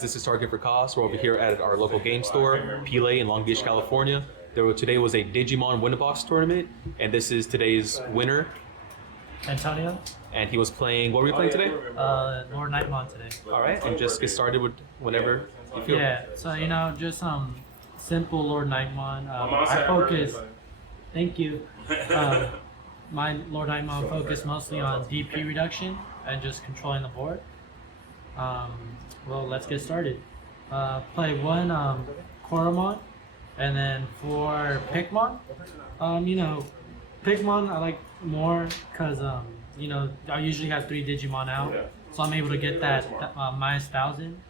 This is Target for Cost. We're over here at our local game store, Pile in Long Beach, California. Today was a Digimon Winner Box tournament, and this is today's winner. Antonio. And he was playing. What were you playing today? LordKnightmon today. All right, and just get started with whenever you feel. Yeah, so just simple LordKnightmon. I focus. Thank you. My LordKnightmon focus mostly on DP reduction and just controlling the board. Well, let's get started. Play one Koromon, and then for Pikmon, Pikmon I like more because I usually have 3 Digimon out, so I'm able to get that minus 1,000,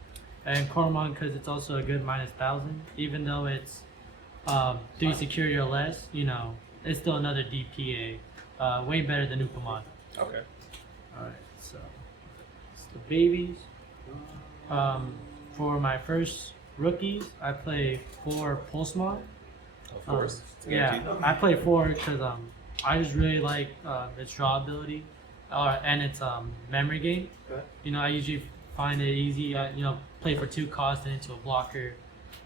and Koromon because it's also a good minus 1,000, even though it's 3 security or less. It's still another DPA, way better than Upamon. Okay. All right, so it's the babies. For my first rookies, I play 4 Pulsemon. Of course. I play 4 because I just really like its draw ability, and its memory game. Okay. I usually find it easy. Play for 2 costs and into a blocker,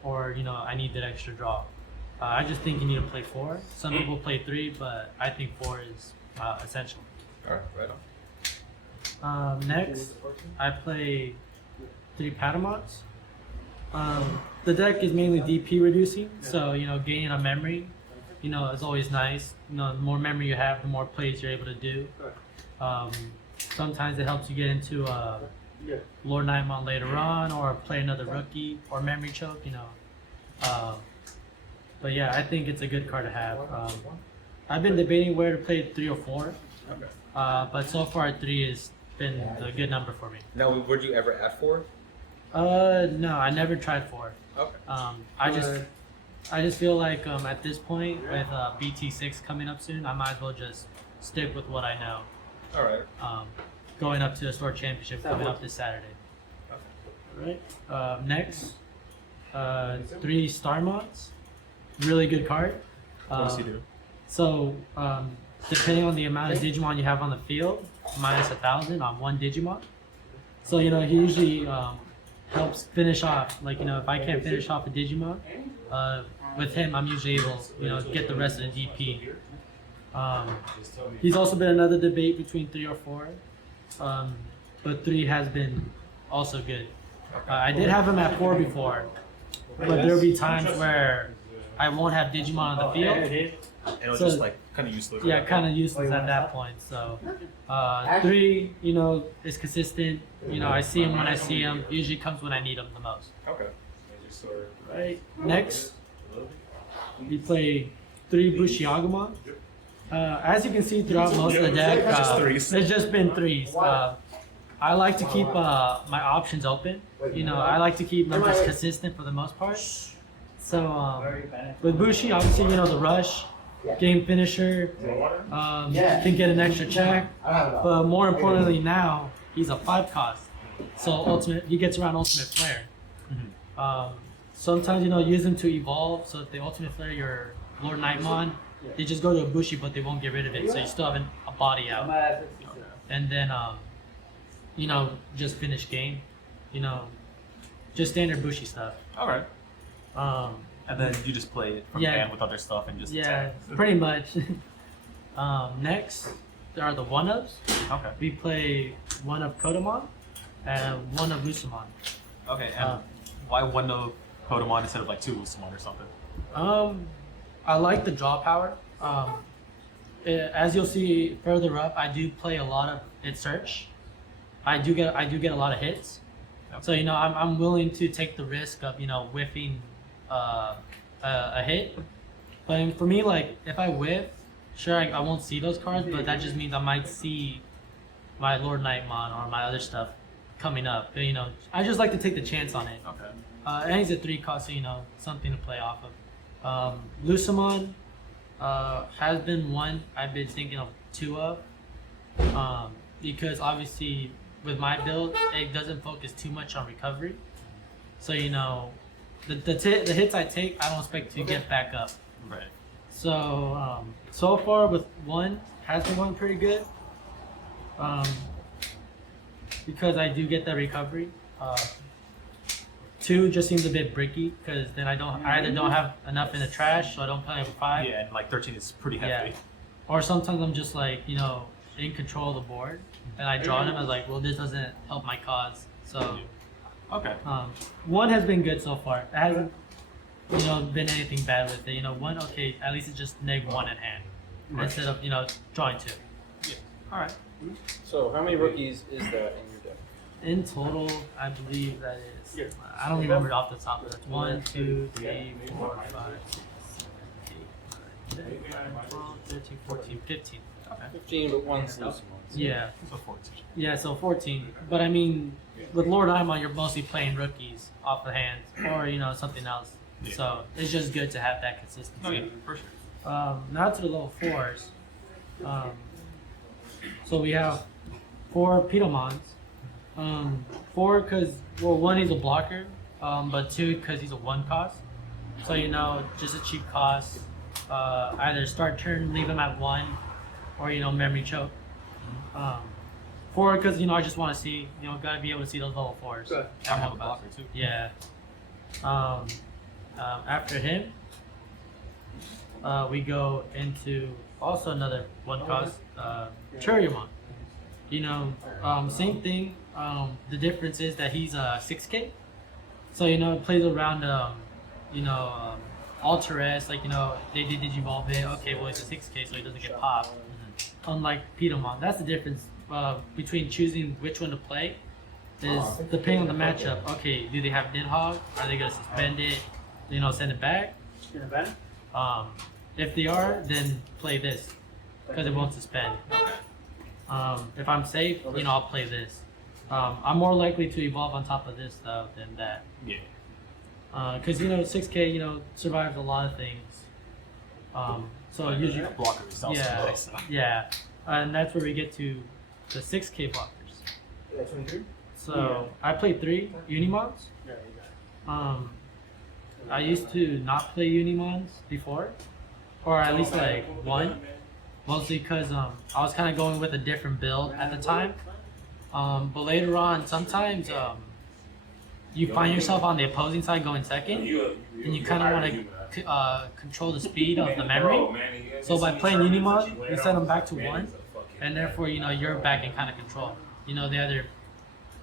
or I need that extra draw. I just think you need to play 4. Some people play 3, but I think 4 is essential. All right, right on. Next, I play 3 Patamons. The deck is mainly DP reducing, so gaining a memory, is always nice. The more memory you have, the more plays you're able to do. Sometimes it helps you get into LordKnightmon later on, or play another rookie, or memory choke. But yeah, I think it's a good card to have. I've been debating where to play 3 or 4, but so far 3 has been a good number for me. Now, would you ever add 4? No, I never tried 4. Okay. I just feel like at this point with BT6 coming up soon, I might as well just stick with what I know. All right. Going up to the store championship coming up this Saturday. Okay. All right. Next, 3 Starmons. Really good card. What does he do? So depending on the amount of Digimon you have on the field, minus 1,000 on 1 Digimon. So he usually helps finish off. Like if I can't finish off a Digimon, with him I'm usually able get the rest of the DP. He's also been another debate between 3 or 4, but 3 has been also good. I did have him at 4 before, but there'll be times where I won't have Digimon on the field. And it'll just kind of useless. Yeah, kind of useless at that point. So 3, is consistent. I see him when I see him. Usually comes when I need him the most. Okay. Right. Next, we play 3 Bushiagumon. As you can see throughout most of the deck, it's just been 3s. I like to keep my options open. I like to keep numbers consistent for the most part. So with Bushi, obviously, the rush, game finisher, can get an extra check, but more importantly now, he's a 5 cost. So he gets around ultimate flare. Sometimes, use him to evolve, so if the ultimate flare your LordKnightmon, they just go to a Bushi, but they won't get rid of it, so you still have a body out. And then, just finish game, just standard Bushi stuff. All right. And then you just play it from hand with other stuff and just attack. Pretty much. Next, there are the 1-ups. Okay. We play 1 of Kodomon and 1 of Lucemon. Okay, and why 1 of Kodomon instead of 2 Lucemon or something? I like the draw power. As you'll see further up, I do play a lot of its search. I do get a lot of hits. Okay. So I'm willing to take the risk of whiffing a hit. But for me, if I whiff, sure I won't see those cards, but that just means I might see my LordKnightmon or my other stuff coming up. But I just like to take the chance on it. Okay. And he's a 3 cost, so something to play off of. Lucemon has been 1 I've been thinking of 2 of, because obviously with my build it doesn't focus too much on recovery. So the hits I take, I don't expect to get back up. Right. So so far with 1 has been going pretty good. because I do get that recovery. 2 just seems a bit bricky because then I either don't have enough in the trash, so I don't play with 5. Yeah, and like 13 is pretty heavy. Yeah. Or sometimes I'm just like, you know, in control of the board, and I draw them. I was like, well, this doesn't help my cause. So, Okay. 1 has been good so far. It hasn't, you know, been anything bad with it. You know, 1, okay, at least it's just neg 1 in hand instead of, you know, drawing 2. Yeah. All right. So how many rookies is that in your deck? In total, I believe that is. I don't remember it off the top of it. 1, 2, 3, 4, 5, 6, 7, 8, 9, 10, 12, 13, 14, 15. Okay. 15, but one's loose. Yeah. So 14. Yeah, so 14. But I mean, with LordKnightmon, you're mostly playing rookies off the hands or, you know, something else. Yeah. So it's just good to have that consistency. Oh yeah, for sure. Now to the level 4s. So we have 4 Pitomons. 4 because, well, 1 he's a blocker, but 2 because he's a 1 cost. So, you know, just a cheap cost. Either start turn, leave him at 1, or, you know, memory choke. 4 because, you know, I just want to see, you know, gotta be able to see those level 4s. Good. I have a blocker too. Yeah. After him, we go into also another 1 cost, Churumon. You know, same thing. The difference is that he's a 6K. So, you know, it plays around, you know, Alter S, like, you know, they did Digivolve it. Okay, well, it's a 6K, so he doesn't get popped. Unlike Pitomon. That's the difference between choosing which one to play. Is depending on the matchup. Okay, do they have Nidhogg? Are they going to suspend it? You know, send it back? If they are, then play this because it won't suspend. If I'm safe, you know, I'll play this. I'm more likely to evolve on top of this though than that. Yeah. Because you know, 6K, you know, survives a lot of things. So usually, Blocker is also yeah, nice. So. yeah, and that's where we get to the 6K blockers. So I played 3 Unimons. I used to not play Unimons before, or at least like 1, mostly because I was kind of going with a different build at the time. But later on, sometimes you find yourself on the opposing side going second, and you kind of want to control the speed of the memory. So by playing Unimon, you send them back to 1, and therefore, you know, you're back in kind of control. You know, they either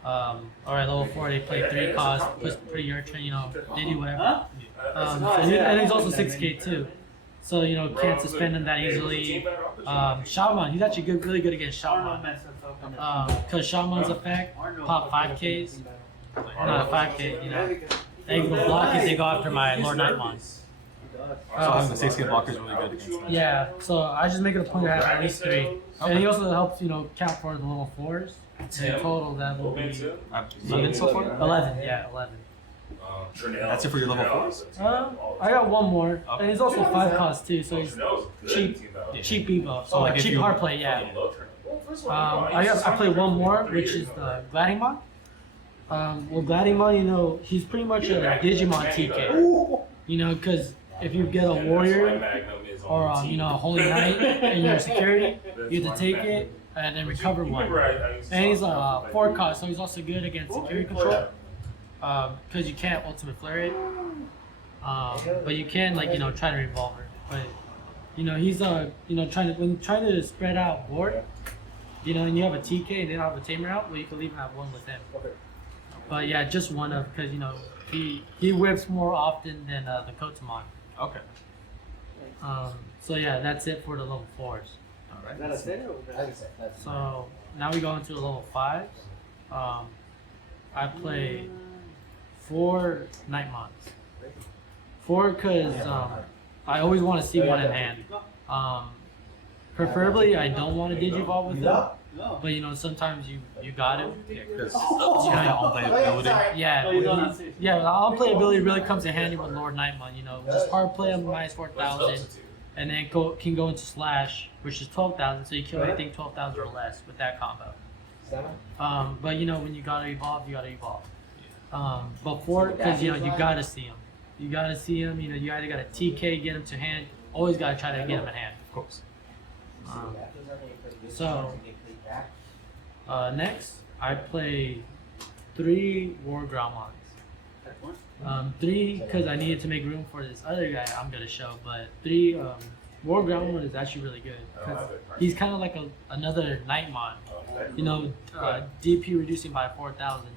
or at level 4 they play 3 cost, put your turn, you know, they do whatever. And he's also 6K too, so you know, can't suspend him that easily. Shaman, he's actually good, really good against Shaman, because Shaman's effect pop 5Ks, not a 5K, you know. They go block if they go after my LordKnightmon. So having the 6K blocker is really good against that. Yeah, so I just make it a point to have at least 3, and he also helps, you know, count for the level 4s. In total, that will be 11 so far? 11. Yeah, 11. That's it for your level 4s? I got 1 more, and he's also 5 cost too, so he's cheap, cheap Evo. So like if cheap you- hard play, yeah. I play 1 more, which is the Gladiemon. Well, Gladiemon, you know, he's pretty much a Digimon TK. You know, because if you get a warrior or you know, a holy knight in your security, you have to take it and then recover 1. And he's a 4 cost, so he's also good against security control. Because you can't ultimate flare it, but you can, like, you know, try to revolver. But you know, he's you know, when trying to spread out board, you know, and you have a TK and they don't have a tamer out, well, you can leave him at 1 with him. But yeah, just 1 of, because you know, he whips more often than the Kotamon. Okay. So yeah, that's it for the level 4s. Alright. So now we go into the level 5s. I play 4 Knightmons. 4 because I always want to see 1 in hand. Preferably, I don't want to Digivolve with him, but you know, sometimes you got him. Yeah, because all playability. Yeah, all playability really comes in handy with LordKnightmon. You know, just hard play him minus 4,000, and then can go into slash, which is 12,000. So you kill anything 12,000 or less with that combo. But you know, when you gotta evolve, you gotta evolve. But 4, because you know, you gotta see him. You gotta see him. You know, you either gotta TK, get him to hand. Always gotta try to get him in hand. Of course. So next, I play 3 War Gromons. 3 because I needed to make room for this other guy I'm gonna show. But 3, LordKnightmon is actually really good because he's kind of like another Knightmon. You know, DP reducing by 4,000,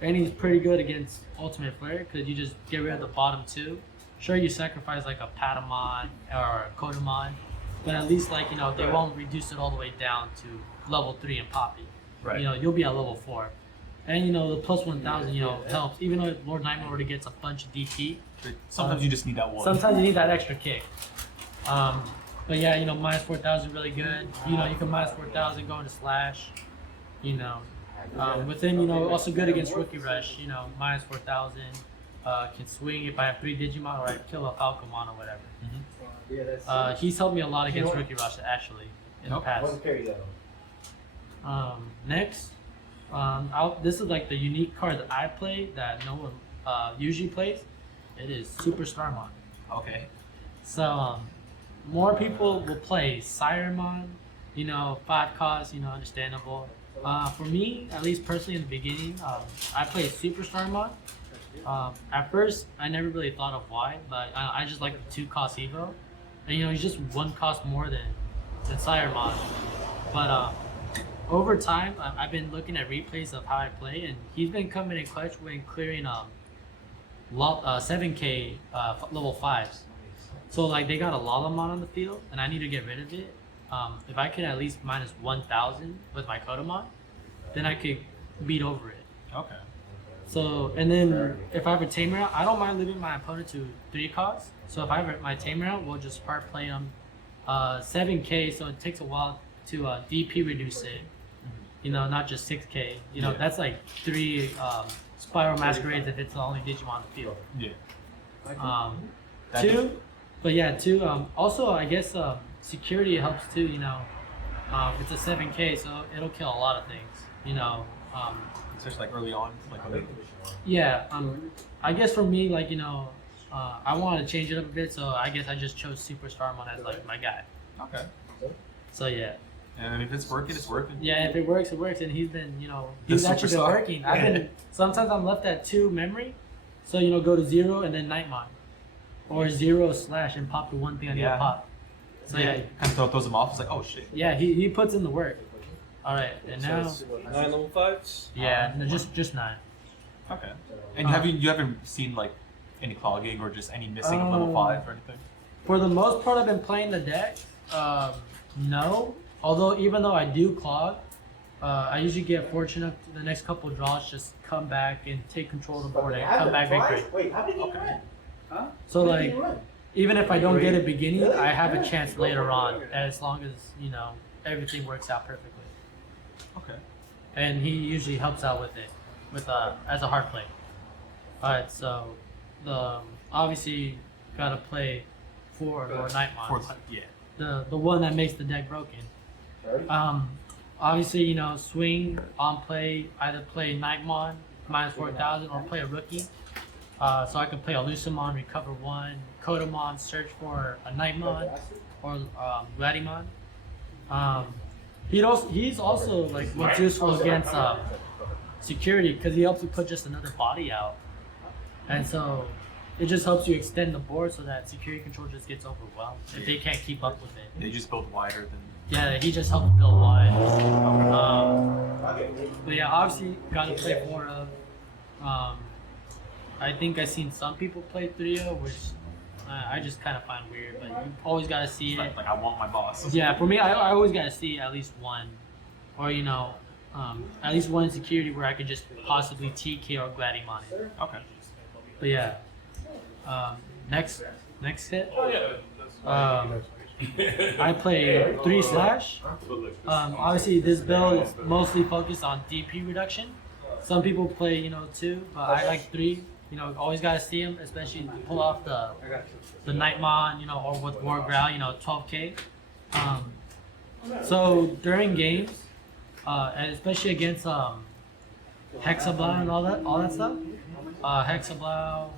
and he's pretty good against Ultimate Flare because you just get rid of the bottom 2. Sure, you sacrifice like a Patamon or a Kodamon, but at least like they won't reduce it all the way down to level 3 and Poppy. Right. You'll be at level 4. And the plus 1,000 helps. Even though LordKnightmon already gets a bunch of DP, Sometimes you just need that one. sometimes you need that extra kick. But yeah, minus 4,000 really good. You can minus 4,000 go into slash. Within also good against Rookie Rush. Minus 4,000. Can swing if I have 3 Digimon or I kill a Falcomon or whatever. He's helped me a lot against Rookie Rush actually in the past. Next, this is like the unique card that I play that no one usually plays. It is Super Starmon. Okay. So more people will play Siremon, 5 cost, understandable. For me, at least personally in the beginning, I played Super Starmon. At first, I never really thought of why, but I just like the 2 cost Evo. And he's just 1 cost more than Siremon. But over time, I've been looking at replays of how I play, and he's been coming in clutch when clearing 7K level 5s. So like they got a Lalamon on the field, and I need to get rid of it. If I could at least minus 1,000 with my Kodamon, then I could beat over it. Okay. So, and then if I have a Tamer out, I don't mind leaving my opponent to 3 costs. So if I have my Tamer out, we'll just part play him 7K, so it takes a while to DP reduce it. Not just 6K. That's like 3 Spiral Masquerades if it's the only Digimon on the field. Yeah. 2, but yeah, 2. Also, I guess security helps too. It's a 7K, so it'll kill a lot of things. Especially like early on, like when Yeah. I guess for me, like I wanted to change it up a bit, so I guess I just chose Super Starmon as like my guy. Okay. So yeah. And if it's working, it's working. Yeah, if it works, it works, and he's been, he's actually been working. Sometimes I'm left at 2 memory, so go to 0 and then Knightmon, or 0 slash and pop the one thing I need to pop. So yeah, kind of throws him off. It's like, oh shit. yeah, he puts in the work. All right, and now, 9 level 5s? yeah, no, just 9. Okay. And you haven't seen like any clogging or just any missing of level 5 or anything? For the most part, I've been playing the deck. No, although even though I do clog, I usually get fortunate the next couple of draws, just come back and take control of the board and come back very quick. Wait, how did he run? Huh? So like, even if I don't get it beginning, I have a chance later on, as long as everything works out perfectly. Okay. And he usually helps out with it, as a hard play. All right, so obviously gotta play for LordKnightmon. Yeah. The one that makes the deck broken. Obviously, swing on play, either play Knightmon minus 4,000 or play a rookie. So I can play a Lucamon, recover 1, Kodamon, search for a Knightmon or Gladdymon. He's also like what's useful against security because he helps you put just another body out, and so it just helps you extend the board so that security control just gets overwhelmed if they can't keep up with it. They just build wider than. Yeah, he just helps build wide. But yeah, obviously gotta play 4 of. I think I've seen some people play 3 of, which I just kind of find weird. But you always gotta see it. Like I want my boss. Yeah, for me, I always gotta see at least 1, or at least 1 in security where I could just possibly TK or Gladdymon it. Okay. But yeah, next hit. I play 3 slash. Obviously, this build is mostly focused on DP reduction. Some people play 2, but I like 3. Always gotta see him, especially to pull off the Knightmon, or with War Growl, 12K. So during games, and especially against Hexablow and all that stuff, Hexablow,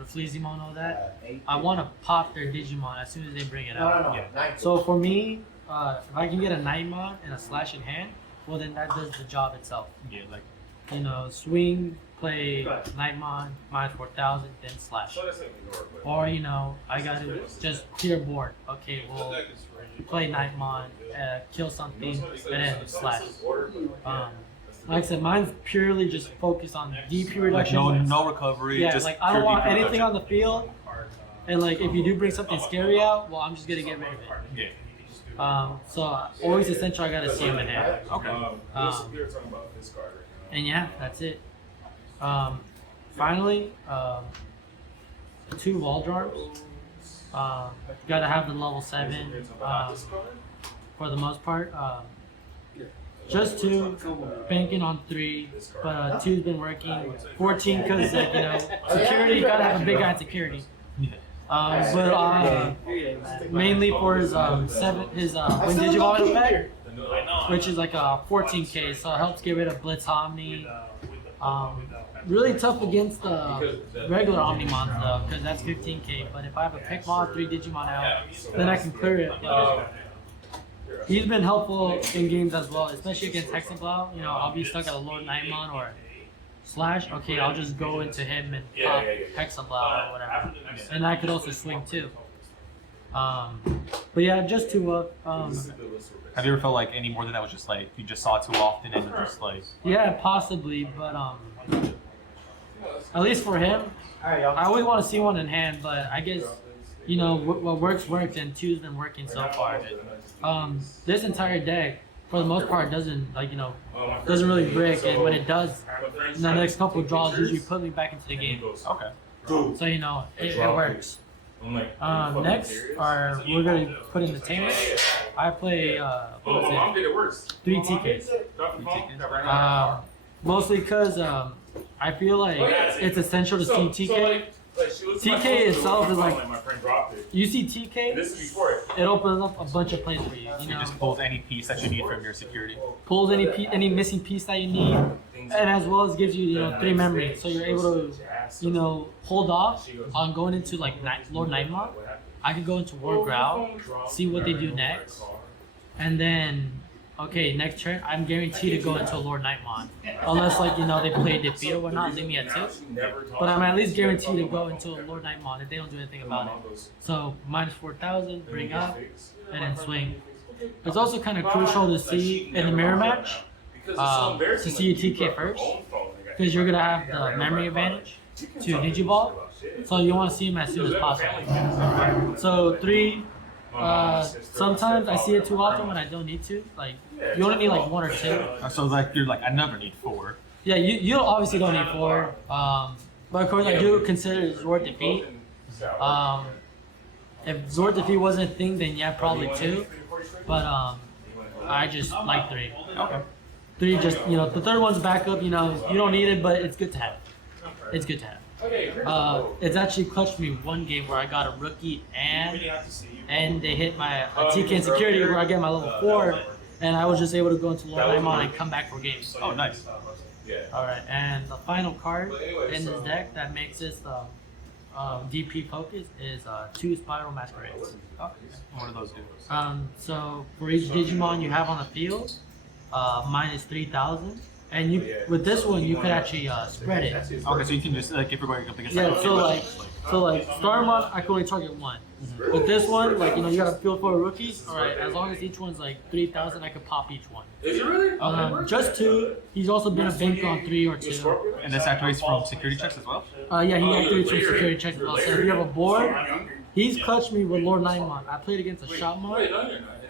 Refleximon, all that, I want to pop their Digimon as soon as they bring it out. Yeah. So for me, if I can get a Knightmon and a slash in hand, well then that does the job itself. Yeah, like. Swing play Knightmon, -4000, then slash. Or, you know, I gotta just clear board. Okay, we'll play Knightmon, kill something, and then slash. Like I said, mine's purely just focused on DP Like reduction. no recovery. Yeah, just like I don't pure want DP anything reduction. on the field. And like if you do bring something scary out, well, I'm just gonna get rid of it. Yeah. So always essential. I gotta see him in hand. Okay. And yeah, that's it. Finally, 2 wall drums. Gotta have the level 7 for the most part. Just 2, banking on 3, but 2's been working. 14 because like, you know, security, gotta have a big guy in security. But mainly for his when Digimon effect, which is like a 14k, so it helps get rid of Blitz Omni. Really tough against the regular Omnimons though, because that's 15k. But if I have a Pikmon 3 Digimon out, then I can clear it. But he's been helpful in games as well, especially against Hexablow. You know, I'll be stuck at a Lord Knightmon or Slash. Okay, I'll just go into him and pop Hexablow or whatever, and I could also swing too. But yeah, just to Have you ever felt like any more than that was just like you just saw it too often and you're just like yeah, possibly, but at least for him, I always want to see one in hand. But I guess you know what works, and 2's been working so far. This entire deck, for the most part, doesn't doesn't really brick, and when it does, the next couple of draws usually put me back into the game. okay. So you know it works. Next, we're gonna put in the Tamer. I play 3 TKs. Mostly because I feel like it's essential to see TK. TK itself is like, you see TK, it opens up a bunch of plays for you. You You know, just pulls any piece that you need from your security. pulls any missing piece that you need, and as well as gives you 3 memory, so you're able to hold off on going into like LordKnightmon. I could go into War Growl, see what they do next, and then next turn I'm guaranteed to go into a LordKnightmon, unless they play defeat or whatnot, leave me at 2. But I'm at least guaranteed to go into a LordKnightmon if they don't do anything about it. So -4000, bring up, and then swing. It's also kind of crucial to see in the mirror match to see your TK first, because you're gonna have the memory advantage to Digiball, so you want to see him as soon as possible. So 3. Sometimes I see it too often when I don't need to. Like you only need like 1 or 2. So like you're like I never need 4. Yeah, you obviously don't need 4. But of course I do consider Zord defeat. If Zord defeat wasn't a thing, then yeah, probably 2. But I just like 3. Okay. 3 just the third one's backup. You don't need it, but it's good to have. It's good to have. It's actually clutched me one game where I got a rookie and they hit my TK in security where I get my level 4, and I was just able to go into LordKnightmon and come back for games. Oh, nice. Alright, and the final card in this deck that makes this DP focus is 2 Spiral Masquerades. Okay. What do those do? So for each Digimon you have on the field, -3000. And with this one, you could actually spread it. Okay, so you can just like if you're going up against Yeah, so like Starmon, I can only target 1. But this one, you got a field full of rookies. All right, as long as each one's like 3000, I could pop each one. Is it really? Just 2. He's also been a banker on 3 or 2. And this activates from security checks as well? Yeah, he activates from security checks as well. So if you have a board, he's clutched me with LordKnightmon. I played against a Shotmon.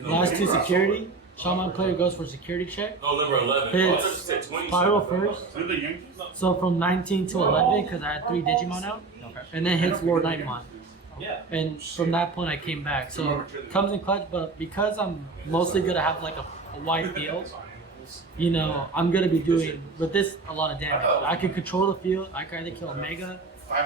Last 2 security. Shaman player goes for security check. Oh, number 11. Hits Spiral first. So from 19 to 11, because I had 3 Digimon out. Okay. And then hits LordKnightmon. And from that point, I came back. So comes in clutch, but because I'm mostly going to have like a wide field, I'm going to be doing, with this, a lot of damage. I can control the field. I can either kill a Mega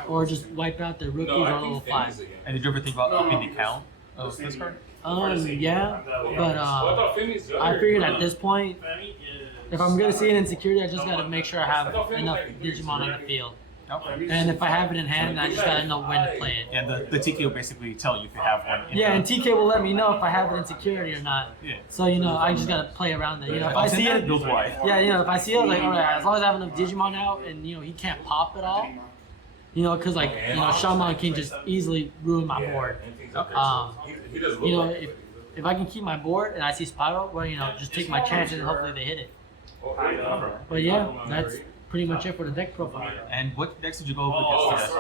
or just wipe out the rookies on level 5. And did you ever think about upping the count of this card? Yeah, but I figured at this point, if I'm gonna see an insecurity, I just gotta make sure I have enough Digimon on the field. Okay. And if I have it in hand, I just gotta know when to play it. And the TK will basically tell you if you have one. Yeah, and TK will let me know if I have it in security or not. Yeah. So I just gotta play around it. If I see it, build wide. yeah, if I see it, like, all right, as long as I have enough Digimon out, and he can't pop at all, because Shaman can just easily ruin my board. Okay. If I can keep my board and I see Spiral, well, just take my chances and hopefully they hit it. But yeah, that's pretty much it for the deck profile. And what decks did you go up against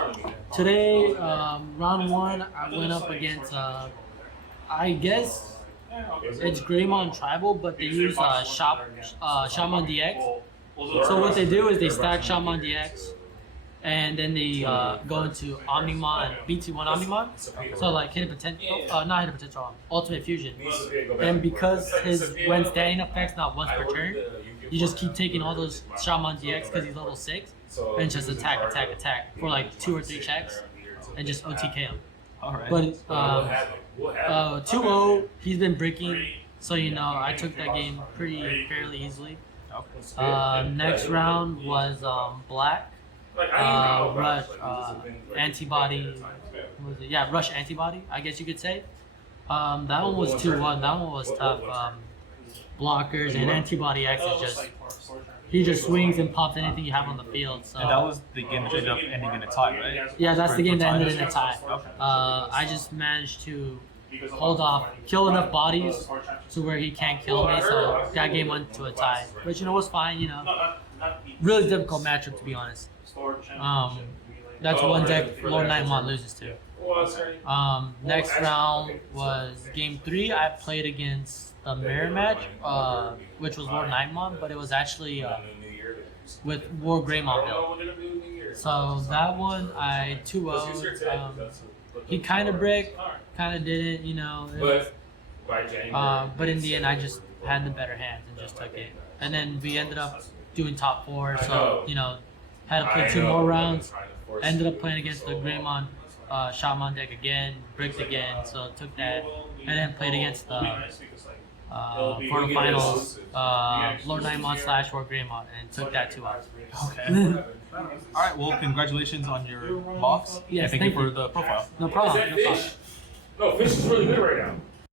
today? Today, round 1, I went up against, I guess it's Greymon Tribal, but they use Shaman DX. So what they do is they stack Shaman DX, and then they go into Omnimon and BT1 Omnimon. So like hidden potential, not hidden potential, ultimate fusion. And because when standing effects not once per turn, you just keep taking all those Shaman DX because he's level 6, and just attack for like 2 or 3 checks, and just OTK him. Alright. But 2-0, he's been breaking, so I took that game pretty fairly easily. Next round was Black. Rush antibody. What was it? Yeah, Rush antibody, I guess you could say. That one was 2-1. That one was tough. Blockers and antibody X is he just swings and pops anything you have on the field. So. And that was the game that ended up ending in a tie, right? Yeah, that's the game that ended in a tie. I just managed to hold off, kill enough bodies to where he can't kill me, so that game went to a tie. But it was fine. Really difficult matchup, to be honest. That's one deck LordKnightmon loses to. Next round was game 3. I played against the mirror match, which was LordKnightmon, but it was actually with War Greymon build. So that one I 2-0'd. He kind of bricked, kind of didn't, but in the end I just had the better hands and just took it. And then we ended up doing top 4, so had to play 2 more rounds. Ended up playing against the Greymon Shaman deck again, bricked again, so took that, and then played against the quarterfinals LordKnightmon / War Greymon, and took that 2 out. Okay. Alright, well, congratulations on your box. Yes, and thank you for the profile. No problem. No, fish is really good right now.